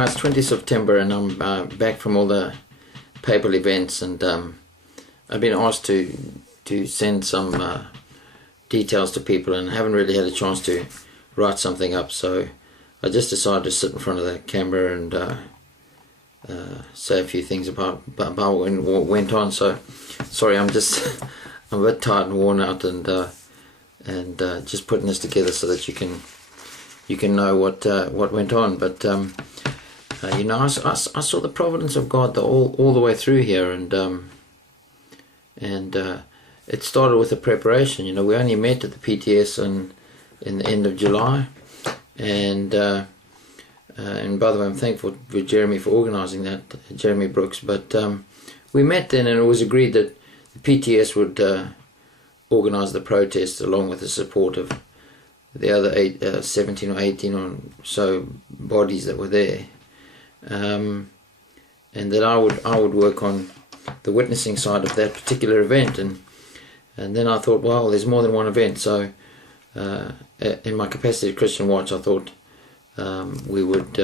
Hi, it's 20th September and I'm back from all the Papal events, and I've been asked to send some details to people and haven't really had a chance to write something up, so I just decided to sit in front of the camera and say a few things about what went on. So sorry, I'm a bit tired and worn out, and just putting this together so that you can know what went on. But you know, I saw the providence of God all the way through here, and it started with the preparation. You know, we only met at the PTS in the end of July, and by the way, I'm thankful for Jeremy for organising that, Jeremy Brooks. But we met then, and it was agreed that the PTS would organise the protest along with the support of the other 17 or 18 or so bodies that were there, and that I would work on the witnessing side of that particular event. And then I thought, well, there's more than one event, so in my capacity as Christian Watch, I thought we would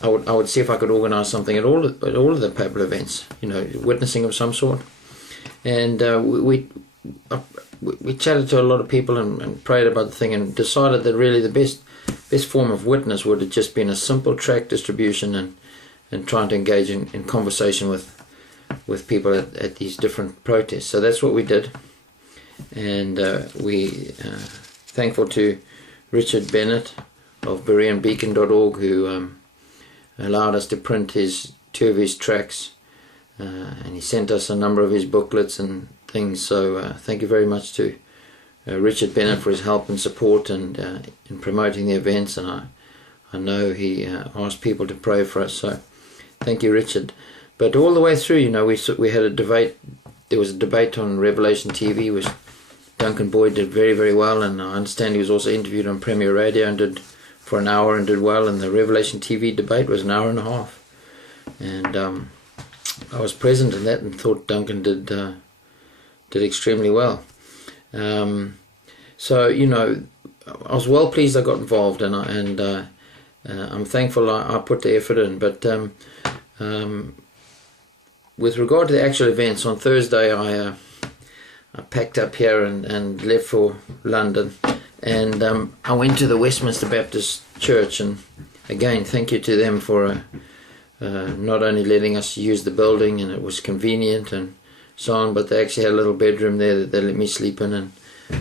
I would see if I could organise something at all of the Papal events, you know, witnessing of some sort. And we chatted to a lot of people and prayed about the thing, and decided that really the best form of witness would have just been a simple tract distribution and trying to engage in conversation with people at these different protests. So that's what we did, and we thankful to Richard Bennett of BereanBeacon.org, who allowed us to print two of his tracts, and he sent us a number of his booklets and things. So thank you very much to Richard Bennett for his help and support and in promoting the events, and I know he asked people to pray for us, so thank you, Richard. But all the way through, you know, we had a debate. There was a debate on Revelation TV, which Duncan Boyd did very, very well, and I understand he was also interviewed on Premier Radio and did for an hour and did well, and the Revelation TV debate was an hour and a half, and I was present in that and thought Duncan did extremely well. So, you know, I was well pleased I got involved, and I'm thankful I put the effort in. But with regard to the actual events, on Thursday I packed up here and left for London, and I went to the Westminster Baptist Church, and again, thank you to them for not only letting us use the building, and it was convenient and so on, but they actually had a little bedroom there that they let me sleep in, and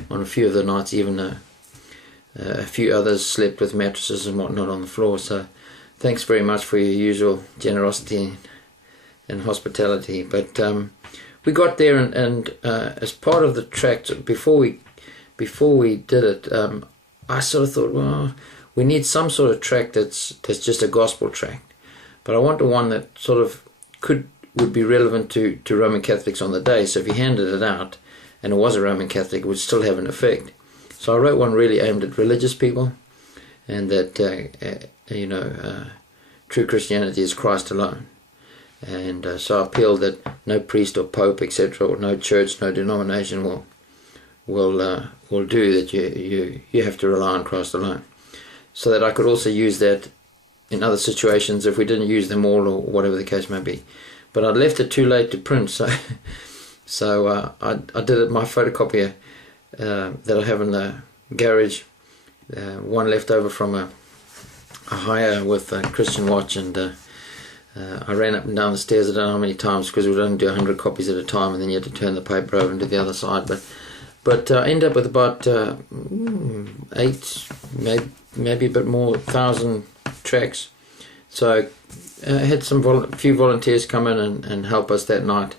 on a few of the nights even a few others slept with mattresses and whatnot on the floor. So thanks very much for your usual generosity and hospitality. But we got there, and as part of the tract, before we did it, I sort of thought, well, we need some sort of tract that's just a gospel tract, but I wanted one that sort of would be relevant to Roman Catholics on the day. So if you handed it out and it was a Roman Catholic, it would still have an effect. So I wrote one really aimed at religious people, and that you know, true Christianity is Christ alone. And so I appealed that no priest or pope, etc., or no church, no denomination will do that. You have to rely on Christ alone. So that I could also use that in other situations if we didn't use them all, or whatever the case may be. But I'd left it too late to print, so I did it. My photocopier that I have in the garage, one left over from a hire with Christian Watch, and I ran up and down the stairs. I don't know how many times, because we would only do 100 copies at a time, and then you had to turn the paper over and do the other side. But I ended up with about 8, maybe a bit more, 1,000 tracks. So I had few volunteers come in and help us that night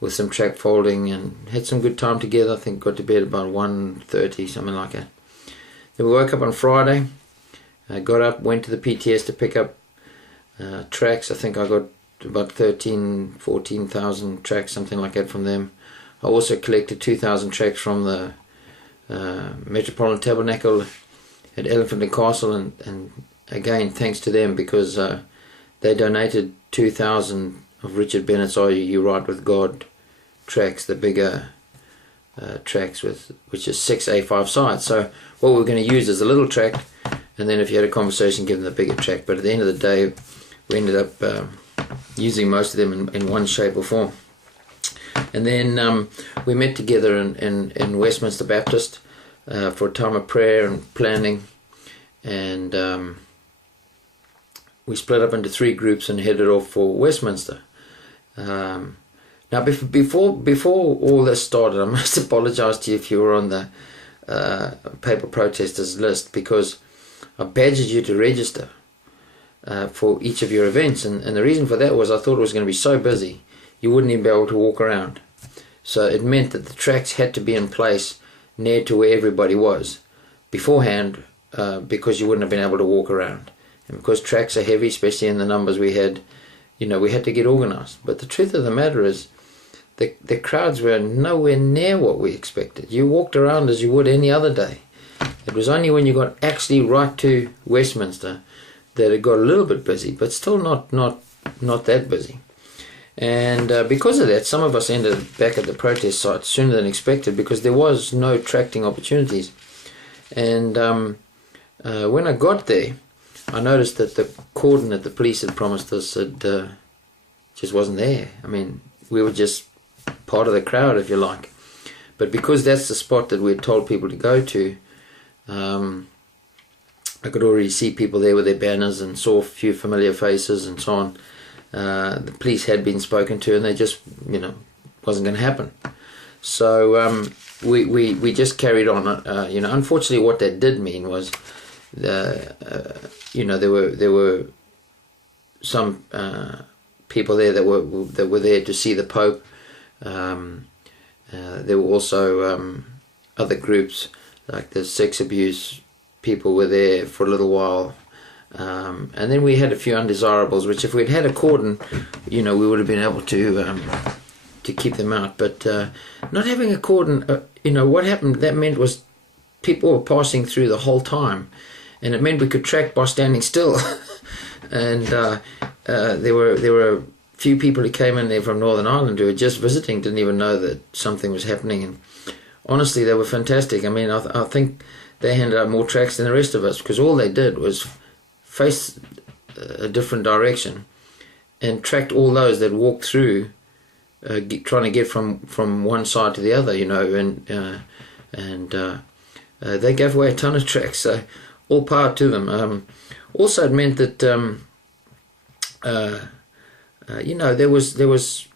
with some track folding, and had some good time together. I think got to bed about 1:30, something like that. Then we woke up on Friday, got up, went to the PTS to pick up tracks. I think I got about 14,000 tracks, something like that, from them. I also collected 2,000 tracks from the Metropolitan Tabernacle at Elephant and Castle, and again, thanks to them, because they donated 2,000 of Richard Bennett's Are You Right With God tracks, the bigger tracks, which is 6 A5 sides. So what we're going to use is a little tract and then if you had a conversation, give them the bigger tract. But at the end of the day, we ended up using most of them in one shape or form. And then we met together in Westminster Baptist for a time of prayer and planning, and we split up into 3 groups and headed off for Westminster. Now, before all this started, I must apologise to you if you were on the Papal protesters list, because I badgered you to register for each of your events, and the reason for that was I thought it was going to be so busy you wouldn't even be able to walk around. So it meant that the tracks had to be in place near to where everybody was beforehand, because you wouldn't have been able to walk around. And because tracks are heavy, especially in the numbers we had, we had to get organised. But the truth of the matter is, the crowds were nowhere near what we expected. You walked around as you would any other day. It was only when you got actually right to Westminster that it got a little bit busy, but still not that busy. And because of that, some of us ended back at the protest site sooner than expected, because there was no tracting opportunities. And when I got there, I noticed that the cordon that the police had promised us just wasn't there. I mean, we were just part of the crowd, if you like. But because that's the spot that we had told people to go to, I could already see people there with their banners and saw a few familiar faces and so on. The police had been spoken to, and they just, wasn't going to happen. So we just carried on. Unfortunately, what that did mean was, there were some people there that were there to see the Pope. There were also other groups, like the sex abuse people were there for a little while. And then we had a few undesirables, which if we'd had a cordon, we would have been able to keep them out. But not having a cordon, what happened, that meant was people were passing through the whole time, and it meant we could track by standing still. And there were a few people who came in there from Northern Ireland who were just visiting, didn't even know that something was happening. And honestly, they were fantastic. I mean, I think they handed out more tracks than the rest of us, because all they did was face a different direction and tracked all those that walked through, trying to get from one side to the other, and they gave away a ton of tracks, so all power to them. Also, it meant that there was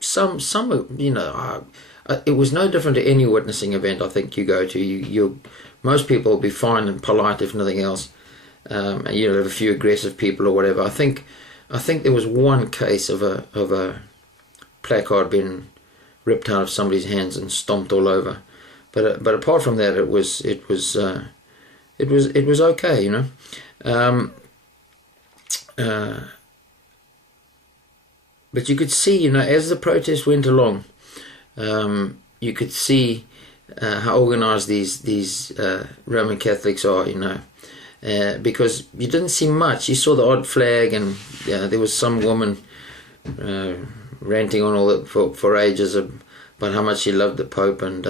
some it was no different to any witnessing event I think you go to. Most people will be fine and polite, if nothing else. And you'll have a few aggressive people or whatever. I think there was one case of a placard being ripped out of somebody's hands and stomped all over. But apart from that, it was okay, but you could see, as the protest went along, you could see how organised these Roman Catholics are, because you didn't see much. You saw the odd flag, and there was some woman ranting on all that for ages about how much she loved the Pope, and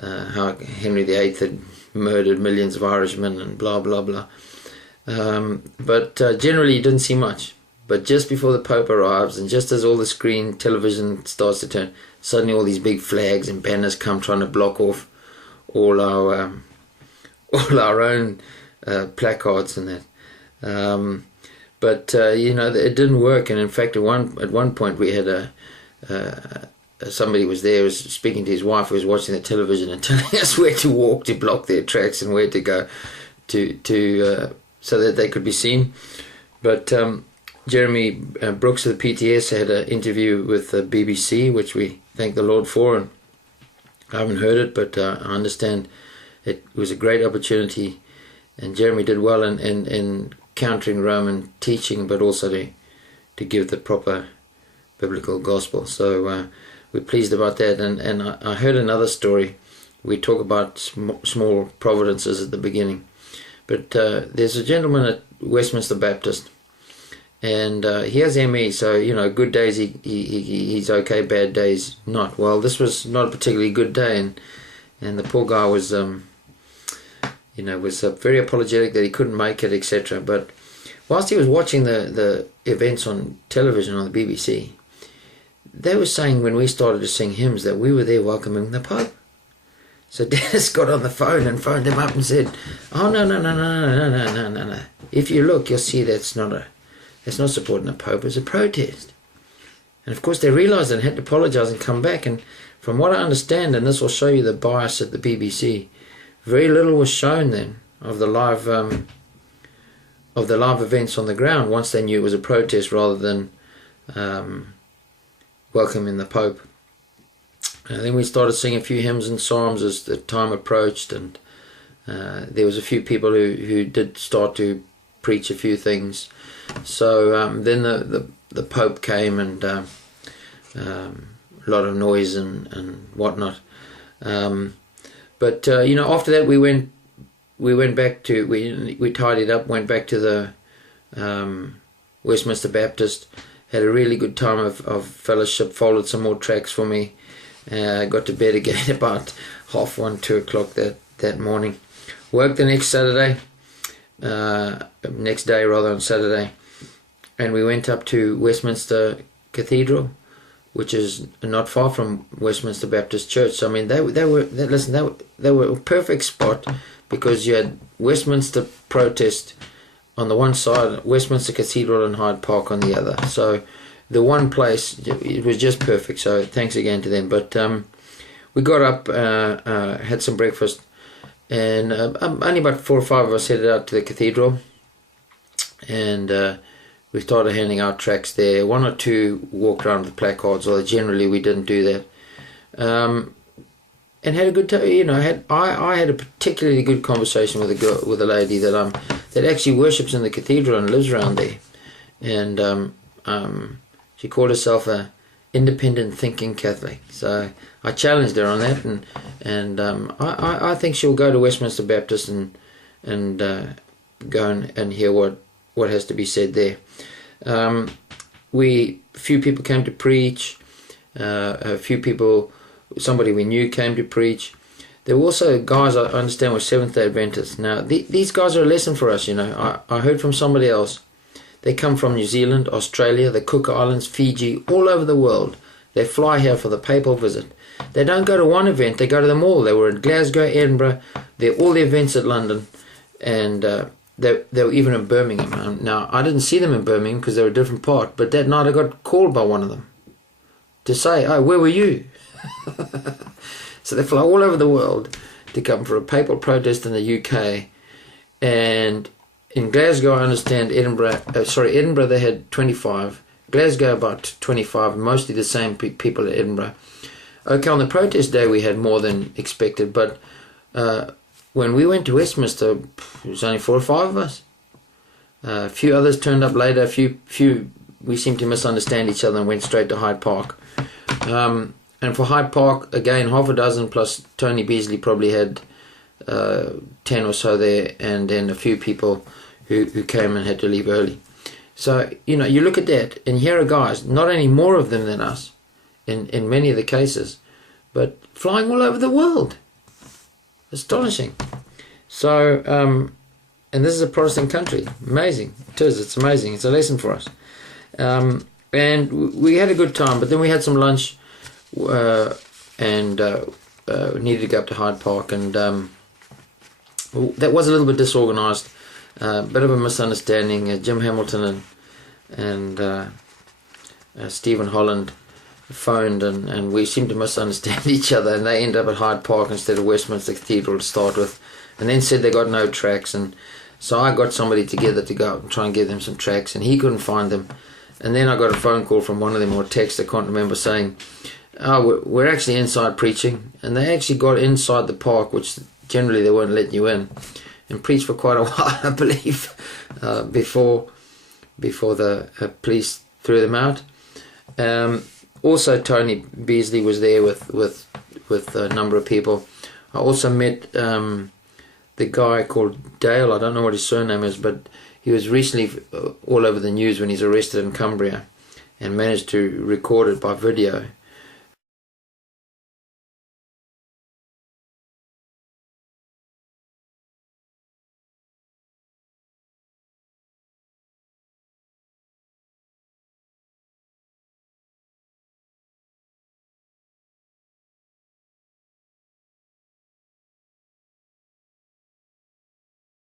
how Henry VIII had murdered millions of Irishmen and blah blah blah. But generally you didn't see much. But just before the Pope arrives, and just as all the screen television starts to turn, suddenly all these big flags and banners come trying to block off all our own placards and that. But it didn't work. And in fact, at one point we had somebody was there, was speaking to his wife, who was watching the television and telling us where to walk to block their tracks and where to go to so that they could be seen. But Jeremy Brooks of the PTS had an interview with the BBC, which we thank the Lord for, and I haven't heard it, but I understand it was a great opportunity, and Jeremy did well in countering Roman teaching, but also to give the proper biblical gospel. So we're pleased about that. And I heard another story. We talk about small providences at the beginning, but there's a gentleman at Westminster Baptist, and he has ME, so good days he's okay, bad days not. Well, this was not a particularly good day, and the poor guy was was very apologetic that he couldn't make it, etc. But whilst he was watching the events on television on the BBC, they were saying when we started to sing hymns that we were there welcoming the Pope. So Dennis got on the phone and phoned them up and said, "Oh no, no. If you look, you'll see that's not supporting the Pope. It's a protest." And of course they realised and had to apologise and come back. And from what I understand, and this will show you the bias at the BBC, very little was shown then of the live events on the ground once they knew it was a protest rather than welcoming the Pope. And then we started singing a few hymns and psalms as the time approached, and there was a few people who did start to preach a few things. So then the Pope came, and a lot of noise and whatnot. But after that we went back to we tidied up, went back to the Westminster Baptist, had a really good time of fellowship, folded some more tracks for me. Got to bed again about 1:30, 2 o'clock that morning. Worked the next day on Saturday, and we went up to Westminster Cathedral, which is not far from Westminster Baptist Church. So I mean, they were a perfect spot, because you had Westminster protest on the one side, Westminster Cathedral and Hyde Park on the other. So the one place, it was just perfect. So thanks again to them. But we got up, had some breakfast, and only about 4 or 5 of us headed out to the cathedral, and we started handing out tracts there. 1 or 2 walked around with placards, although generally we didn't do that. And had a good time. I had a particularly good conversation with a lady that actually worships in the cathedral and lives around there, and she called herself a independent thinking Catholic. So I challenged her on that, and I think she'll go to Westminster Baptist and go and hear what has to be said there. A few people came to preach. A few people, somebody we knew, came to preach. There were also guys I understand were Seventh-day Adventists. Now these guys are a lesson for us. I heard from somebody else. They come from New Zealand, Australia, the Cook Islands, Fiji, all over the world. They fly here for the papal visit. They don't go to one event, they go to them all. They were in Glasgow, Edinburgh, all the events at London, and they were even in Birmingham. Now, I didn't see them in Birmingham because they were a different part, but that night I got called by one of them to say, "Oh, where were you?" So they fly all over the world to come for a papal protest in the UK, and in Glasgow, I understand, Edinburgh they had 25, Glasgow about 25, mostly the same people at Edinburgh. Okay, on the protest day we had more than expected, but when we went to Westminster, it was only 4 or 5 of us. A few others turned up later, a few we seemed to misunderstand each other and went straight to Hyde Park. And for Hyde Park, again, half a dozen plus Tony Beasley probably had 10 or so there, and then a few people who came and had to leave early. So, you look at that, and here are guys, not only more of them than us, in many of the cases, but flying all over the world. Astonishing. So, and this is a Protestant country. Amazing. It is, it's amazing. It's a lesson for us. And we had a good time, but then we had some lunch, and needed to go up to Hyde Park, and that was a little bit disorganised. Bit of a misunderstanding. Jim Hamilton and Stephen Holland phoned, and we seemed to misunderstand each other, and they ended up at Hyde Park instead of Westminster Cathedral to start with, and then said they got no tracks, and so I got somebody together to go out and try and give them some tracks, and he couldn't find them. And then I got a phone call from one of them, or a text, I can't remember, saying, "Oh, we're actually inside preaching," and they actually got inside the park, which generally they weren't letting you in, and preached for quite a while, I believe, before the police threw them out. Also, Tony Beasley was there with a number of people. I also met the guy called Dale. I don't know what his surname is, but he was recently all over the news when he's arrested in Cumbria, and managed to record it by video.